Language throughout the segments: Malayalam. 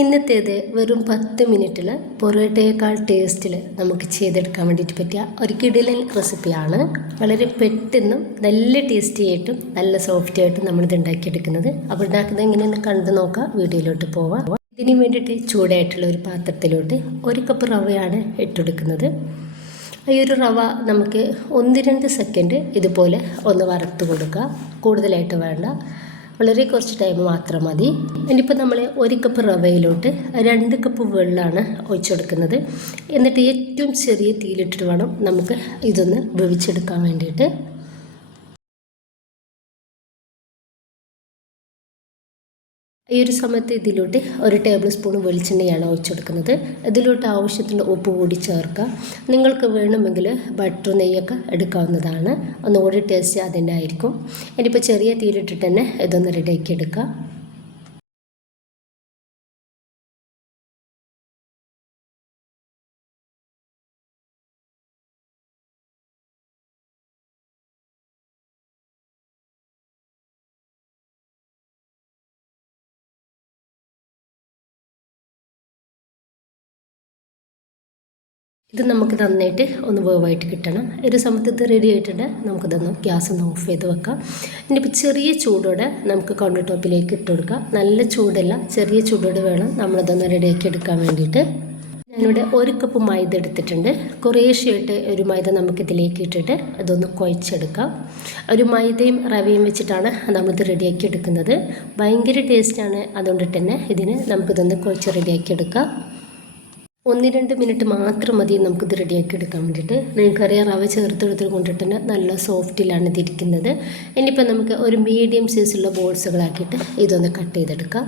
ഇന്നത്തേത് വെറും 10 മിനിറ്റിൽ പൊറോട്ടയേക്കാൾ ടേസ്റ്റിൽ നമുക്ക് ചെയ്തെടുക്കാൻ വേണ്ടിയിട്ട് പറ്റിയ ഒരു കിടിലൻ റെസിപ്പിയാണ്. വളരെ പെട്ടെന്നും നല്ല ടേസ്റ്റി ആയിട്ടും നല്ല സോഫ്റ്റ് ആയിട്ടും നമ്മളിത് ഉണ്ടാക്കിയെടുക്കുന്നത്. അപ്പോൾ ഉണ്ടാക്കുന്നത് എങ്ങനെയെന്ന് കണ്ടു നോക്കാം. വീഡിയോയിലോട്ട് പോവാം. ഇതിന് വേണ്ടിയിട്ട് ചൂടായിട്ടുള്ള ഒരു പാത്രത്തിലോട്ട് 1 കപ്പ് റവയാണ് ഇട്ടെടുക്കുന്നത്. ഈ ഒരു റവ നമുക്ക് 1-2 സെക്കൻഡ് ഇതുപോലെ ഒന്ന് വറുത്ത് കൊടുക്കുക. കൂടുതലായിട്ട് വേണ്ട, വളരെ കുറച്ച് ടൈം മാത്രം മതി. ഇനിയിപ്പോൾ നമ്മൾ 1 കപ്പ് റവയിലോട്ട് 2 കപ്പ് വെള്ളമാണ് ഒഴിച്ചെടുക്കുന്നത്. എന്നിട്ട് ഏറ്റവും ചെറിയ തീയിലിട്ടിട്ട് വേണം നമുക്ക് ഇതൊന്ന് വേവിച്ചെടുക്കാൻ വേണ്ടിയിട്ട്. ഈ ഒരു സമയത്ത് ഇതിലോട്ട് 1 ടേബിൾ സ്പൂൺ വെളിച്ചെണ്ണയാണ് ഒഴിച്ചെടുക്കുന്നത്. ഇതിലോട്ട് ആവശ്യത്തിന് ഉപ്പ് കൂടി ചേർക്കുക. നിങ്ങൾക്ക് വേണമെങ്കിൽ ബട്ടർ നെയ്യൊക്കെ എടുക്കാവുന്നതാണ്. ഒന്നുകൂടി ടേസ്റ്റ് അതിൻ്റെ ആയിരിക്കും. ഇനിയിപ്പോൾ ചെറിയ തീയിലിട്ടിട്ട് തന്നെ ഇതൊന്ന് റെഡിയാക്കി എടുക്കുക. ഇത് നമുക്ക് നന്നായിട്ട് ഒന്ന് വേവായിട്ട് കിട്ടണം. ഒരു സമയത്ത് ഇത് റെഡി ആയിട്ടുണ്ട്. നമുക്കിതൊന്ന് ഗ്യാസ് ഒന്ന് ഓഫ് ചെയ്ത് വെക്കാം. ഇനിയിപ്പോൾ ചെറിയ ചൂടോടെ നമുക്ക് കൗണ്ടർ ടോപ്പിലേക്ക് ഇട്ട് കൊടുക്കാം. നല്ല ചൂടല്ല, ചെറിയ ചൂടോടെ വേണം നമ്മളിതൊന്ന് റെഡിയാക്കി എടുക്കാൻ വേണ്ടിയിട്ട്. ഞാനിവിടെ 1 കപ്പ് മൈദ എടുത്തിട്ടുണ്ട്. കുറേശ്ശെയായിട്ട് ഒരു മൈദ നമുക്കിതിലേക്ക് ഇട്ടിട്ട് അതൊന്ന് കുഴച്ചെടുക്കാം. ഒരു മൈദയും റവയും വെച്ചിട്ടാണ് നമ്മളിത് റെഡിയാക്കി എടുക്കുന്നത്. ഭയങ്കര ടേസ്റ്റാണ്. അതുകൊണ്ടിട്ട് തന്നെ ഇതിന് നമുക്കിതൊന്ന് കുഴച്ച് റെഡിയാക്കി എടുക്കാം. 1-2 മിനിറ്റ് മാത്രം മതി നമുക്കിത് റെഡിയാക്കി എടുക്കാൻ വേണ്ടിയിട്ട്. നിങ്ങൾക്കറിയാം, റവ ചേർത്തെടുത്ത് കൊണ്ടിട്ട് തന്നെ നല്ല സോഫ്റ്റിലാണ് ഇതിരിക്കുന്നത്. ഇനിയിപ്പോൾ നമുക്ക് ഒരു മീഡിയം സൈസുള്ള ബോൾസുകളാക്കിയിട്ട് ഇതൊന്ന് കട്ട് ചെയ്തെടുക്കാം.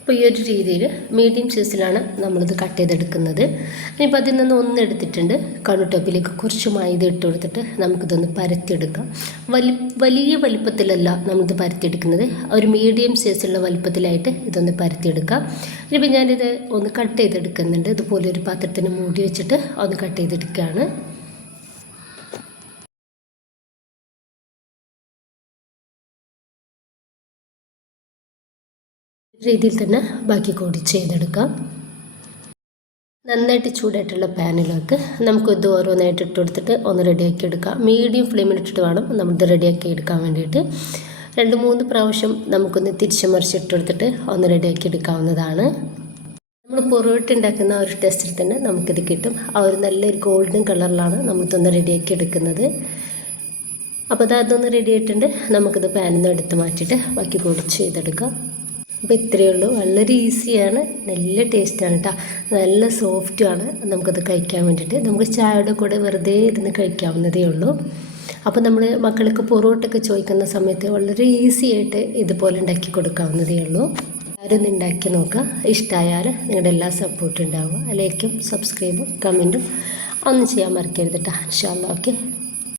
അപ്പോൾ ഈ ഒരു രീതിയിൽ മീഡിയം സൈസിലാണ് നമ്മളിത് കട്ട് ചെയ്തെടുക്കുന്നത്. ഇനിയിപ്പോൾ അതിൽ നിന്ന് എടുത്തിട്ടുണ്ട്. കൗണ്ടർ ടോപ്പിലേക്ക് കുറച്ച് മൈദ ഇട്ട് കൊടുത്തിട്ട് നമുക്കിതൊന്ന് പരത്തിയെടുക്കാം. വലിയ വലിപ്പത്തിലല്ല നമ്മളിത് പരത്തിയെടുക്കുന്നത്, ഒരു മീഡിയം സൈസുള്ള വലിപ്പത്തിലായിട്ട് ഇതൊന്ന് പരത്തിയെടുക്കാം. ഇനിയിപ്പോൾ ഞാനിത് ഒന്ന് കട്ട് ചെയ്തെടുക്കുന്നുണ്ട്. ഇതുപോലെ ഒരു പാത്രത്തിന് മൂടി വെച്ചിട്ട് ഒന്ന് കട്ട് ചെയ്തെടുക്കുകയാണ്. രീതിയിൽ തന്നെ ബാക്കി കൂടി ചെയ്തെടുക്കാം. നന്നായിട്ട് ചൂടായിട്ടുള്ള പാനിലേക്ക് നമുക്ക് ഇത് ഓരോന്നായിട്ട് ഇട്ട് കൊടുത്തിട്ട് ഒന്ന് റെഡിയാക്കി എടുക്കാം. മീഡിയം ഫ്ലെയിമിലിട്ടിട്ട് വേണം നമ്മളിത് റെഡിയാക്കി എടുക്കാൻ വേണ്ടിയിട്ട്. 2-3 പ്രാവശ്യം നമുക്കൊന്ന് തിരിച്ച് മറിച്ചിട്ട് കൊടുത്തിട്ട് ഒന്ന് റെഡിയാക്കി എടുക്കാവുന്നതാണ്. നമ്മൾ പൊറോട്ട ഉണ്ടാക്കുന്ന ഒരു ടെസ്റ്റിൽ തന്നെ നമുക്കിത് കിട്ടും. ആ ഒരു നല്ലൊരു ഗോൾഡൻ കളറിലാണ് നമ്മളിതൊന്ന് റെഡിയാക്കി എടുക്കുന്നത്. അപ്പോൾ അതൊന്ന് റെഡി ആയിട്ടുണ്ട്. നമുക്കിത് പാനിൽ നിന്ന് എടുത്ത് മാറ്റിയിട്ട് ബാക്കി കൂടി ചെയ്തെടുക്കാം. അപ്പോൾ ഇത്രയേ ഉള്ളൂ. വളരെ ഈസിയാണ്, നല്ല ടേസ്റ്റാണ് കേട്ടോ, നല്ല സോഫ്റ്റുമാണ്. നമുക്കത് കഴിക്കാൻ വേണ്ടിയിട്ട് നമുക്ക് ചായയുടെ കൂടെ വെറുതെ ഇരുന്ന് കഴിക്കാവുന്നതേ ഉള്ളൂ. അപ്പോൾ നമ്മൾ മക്കൾക്ക് പൊറോട്ടൊക്കെ ചോദിക്കുന്ന സമയത്ത് വളരെ ഈസി ആയിട്ട് ഇതുപോലെ ഉണ്ടാക്കി കൊടുക്കാവുന്നതേ ഉള്ളൂ. ആരും ഉണ്ടാക്കി നോക്കുക. ഇഷ്ടമായാൽ നിങ്ങളുടെ എല്ലാ സപ്പോർട്ടും ഉണ്ടാവുക. ലൈക്കും സബ്സ്ക്രൈബും കമൻറ്റും ഒന്നും ചെയ്യാൻ മറക്കരുത് കേട്ടോ. ഇൻഷാ അല്ലാഹ്. ഓക്കെ.